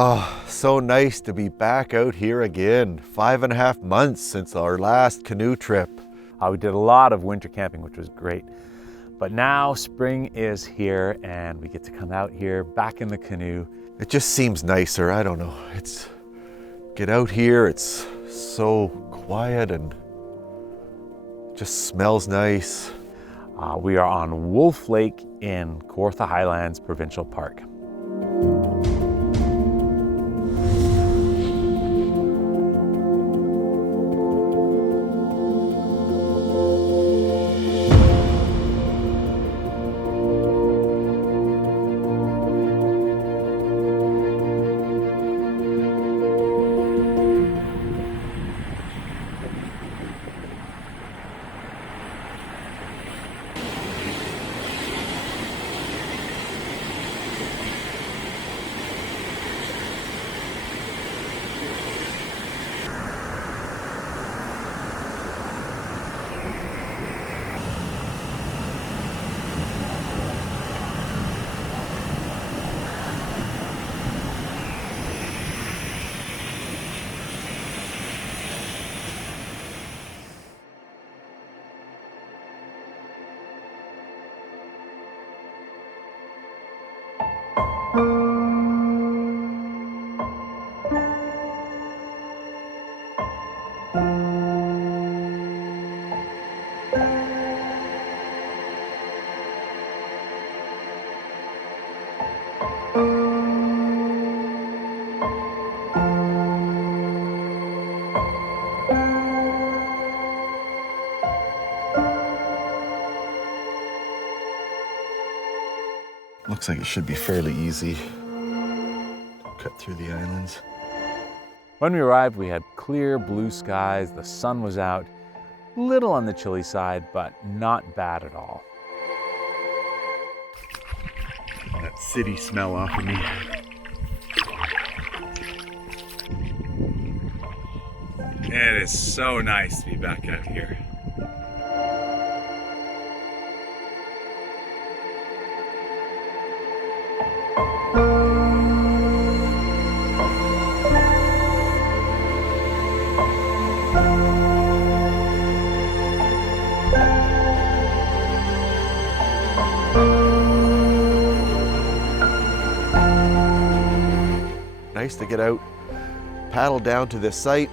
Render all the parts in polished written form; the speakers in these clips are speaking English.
Oh, so nice to be back out here again. 5.5 months since our last canoe trip. We did a lot of winter camping, which was great. But now spring is here and we get to come out here back in the canoe. It just seems nicer, I don't know. Get out here, it's so quiet and just smells nice. We are on Wolf Lake in Kawartha Highlands Provincial Park. Looks like it should be fairly easy. Cut through the islands. When we arrived, we had clear blue skies, the sun was out, little on the chilly side, but not bad at all. That city smell off of me. It is so nice to be back out here. Nice to get out, paddle down to this site.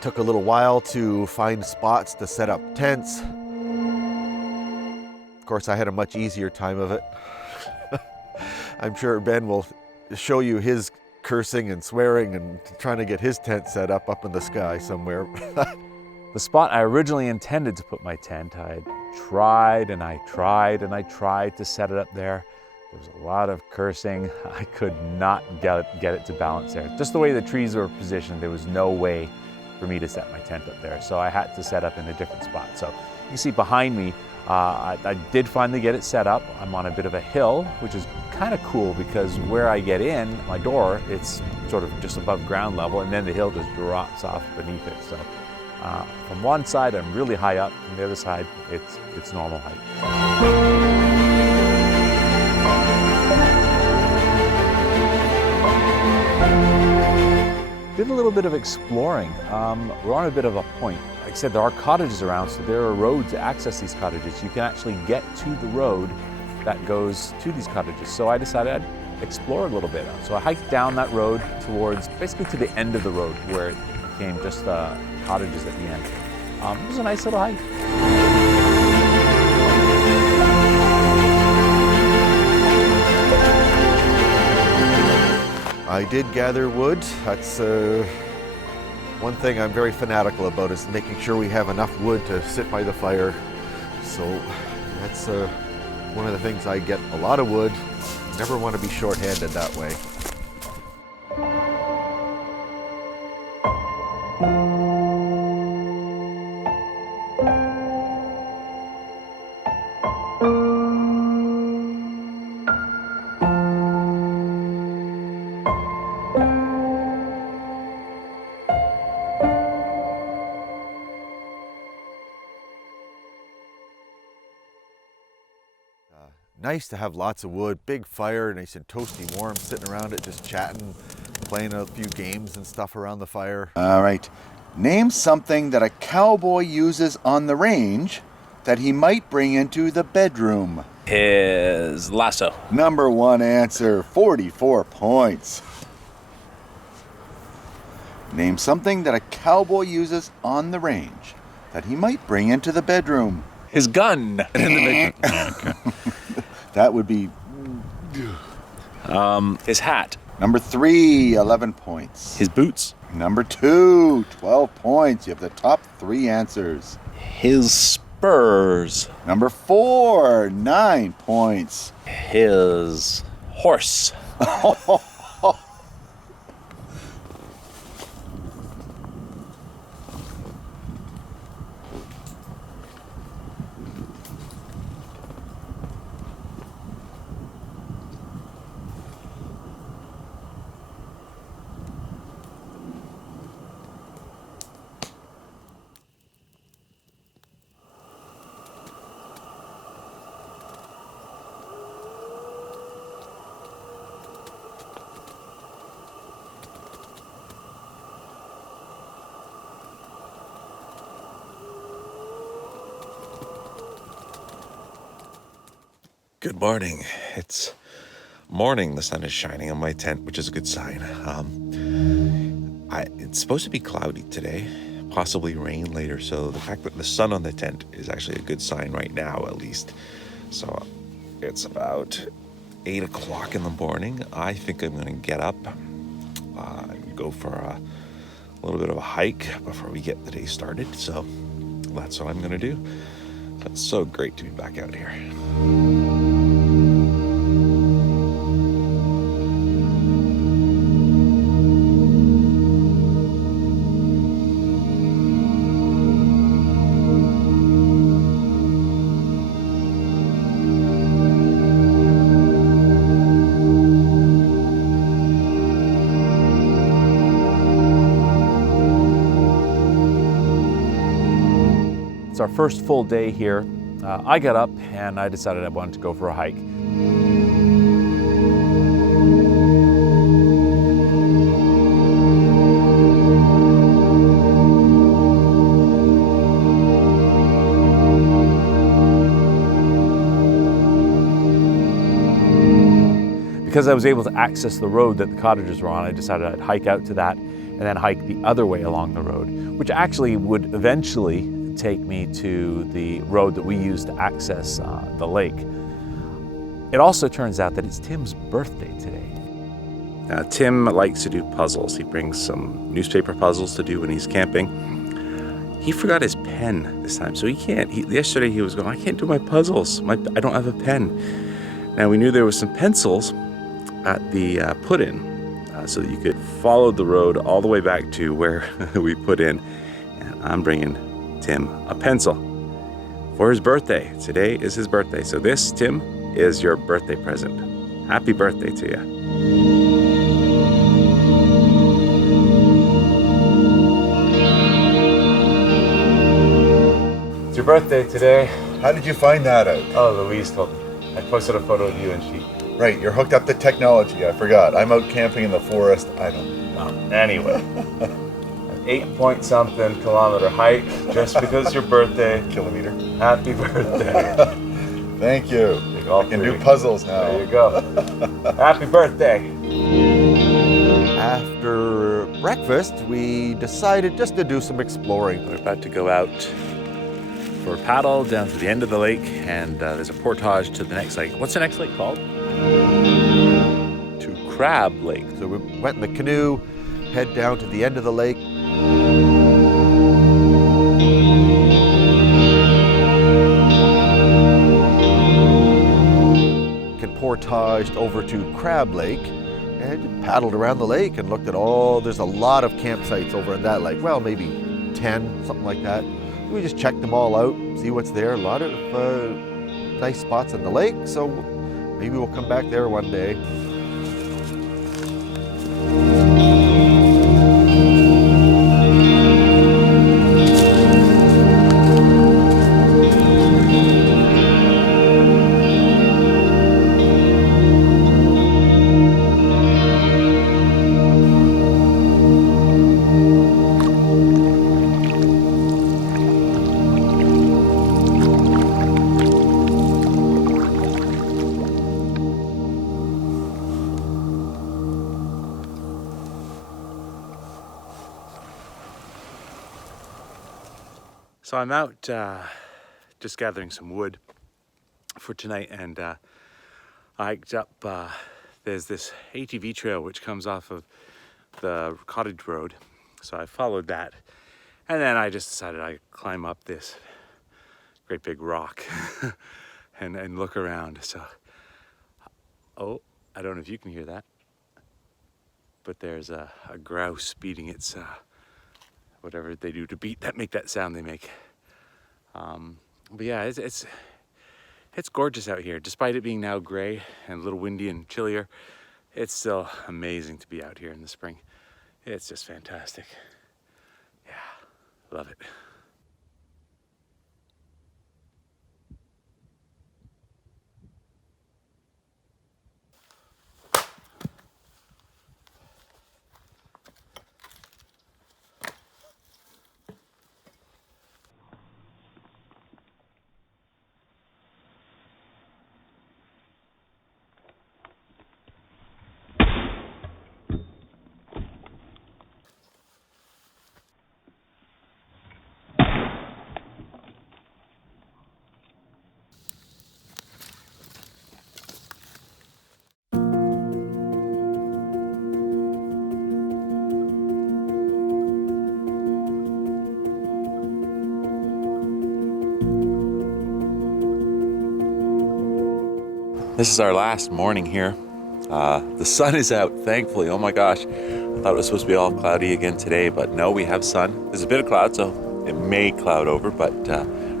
Took a little while to find spots to set up tents. Of course, I had a much easier time of it. I'm sure Ben will show you his cursing and swearing and trying to get his tent set up in the sky somewhere. The spot I originally intended to put my tent, I had tried and I tried and I tried to set it up there. There was a lot of cursing. I could not get it to balance there. Just the way the trees were positioned, there was no way for me to set my tent up there. So I had to set up in a different spot. So you can see behind me, I did finally get it set up. I'm on a bit of a hill, which is kind of cool because where I get in, my door, it's sort of just above ground level and then the hill just drops off beneath it. So from one side, I'm really high up. From the other side, it's normal height. Did a little bit of exploring. We're on a bit of a point. Like I said, there are cottages around, so there are roads to access these cottages. You can actually get to the road that goes to these cottages. So I decided I'd explore a little bit. So I hiked down that road towards, basically to the end of the road where it became just cottages at the end. It was a nice little hike. I did gather wood. That's one thing I'm very fanatical about, is making sure we have enough wood to sit by the fire. So that's one of the things. I get a lot of wood. Never want to be short-handed that way. Nice to have lots of wood, big fire, nice and toasty warm, sitting around it just chatting, playing a few games and stuff around the fire. All right. Name something that a cowboy uses on the range that he might bring into the bedroom. His lasso. Number one answer, 44 points. Name something that a cowboy uses on the range that he might bring into the bedroom. His gun in the bedroom. That would be His hat. number 3, 11 points. His boots. Number 2, 12 points. You have the top 3 answers. His spurs. Number 4, 9 points. His horse. Good morning. It's morning. The sun is shining on my tent, which is a good sign. It's supposed to be cloudy today, possibly rain later. So the fact that the sun on the tent is actually a good sign right now, at least. So it's about 8 o'clock in the morning. I think I'm going to get up and go for a little bit of a hike before we get the day started. So that's what I'm going to do. It's so great to be back out here. It's our first full day here. I got up and I decided I wanted to go for a hike. Because I was able to access the road that the cottages were on, I decided I'd hike out to that and then hike the other way along the road, which actually would eventually take me to the road that we use to access the lake. It also turns out that it's Tim's birthday today. Tim likes to do puzzles. He brings some newspaper puzzles to do when he's camping. He forgot his pen this time, so he can't. Yesterday he was going, I can't do my puzzles. I don't have a pen. Now we knew there was some pencils at the put-in so that you could follow the road all the way back to where we put in. And I'm bringing Tim a pencil for his birthday. Today is his birthday. So this, Tim, is your birthday present. Happy birthday to you. It's your birthday today. How did you find that out? Oh, Louise told me. I posted a photo of you and she... Right, you're hooked up to technology. I forgot. I'm out camping in the forest. I don't know. Anyway, an 8-point-something kilometer hike just because it's your birthday. Kilometer. Happy birthday. Thank you. I can do puzzles now. There you go. Happy birthday. After breakfast, we decided just to do some exploring. We're about to go out for a paddle down to the end of the lake, and there's a portage to the next lake. What's the next lake called? To Crab Lake. So we went in the canoe, head down to the end of the lake. Can portaged over to Crab Lake, and paddled around the lake and looked at there's a lot of campsites over in that lake. Well, maybe 10, something like that. We just checked them all out, see what's there. A lot of nice spots in the lake, so maybe we'll come back there one day. So I'm out just gathering some wood for tonight, and I hiked up, there's this ATV trail which comes off of the cottage road. So I followed that, and then I just decided I'd climb up this great big rock and look around. So, oh, I don't know if you can hear that, but there's a grouse beating its whatever they do to make that sound they make. But yeah, it's gorgeous out here. Despite it being now gray and a little windy and chillier, it's still amazing to be out here in the spring. It's just fantastic. Yeah, love it. This is our last morning here. The sun is out, thankfully. Oh my gosh, I thought it was supposed to be all cloudy again today, but no, we have sun. There's a bit of cloud, so it may cloud over, but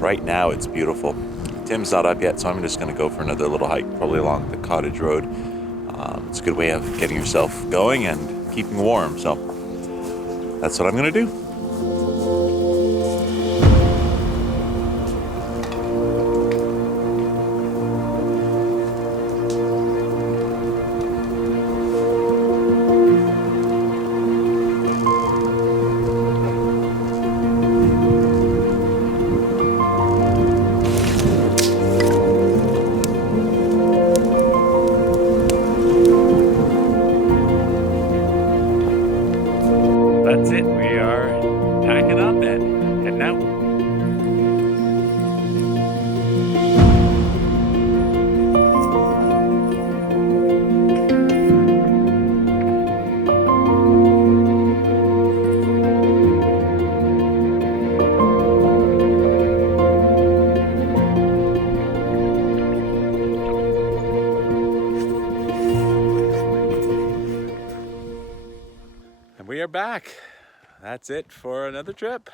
right now it's beautiful. Tim's not up yet, so I'm just gonna go for another little hike, probably along the cottage road. It's a good way of getting yourself going and keeping warm, so that's what I'm gonna do. That's it, we are packing up and heading out. And we are back. That's it for another trip.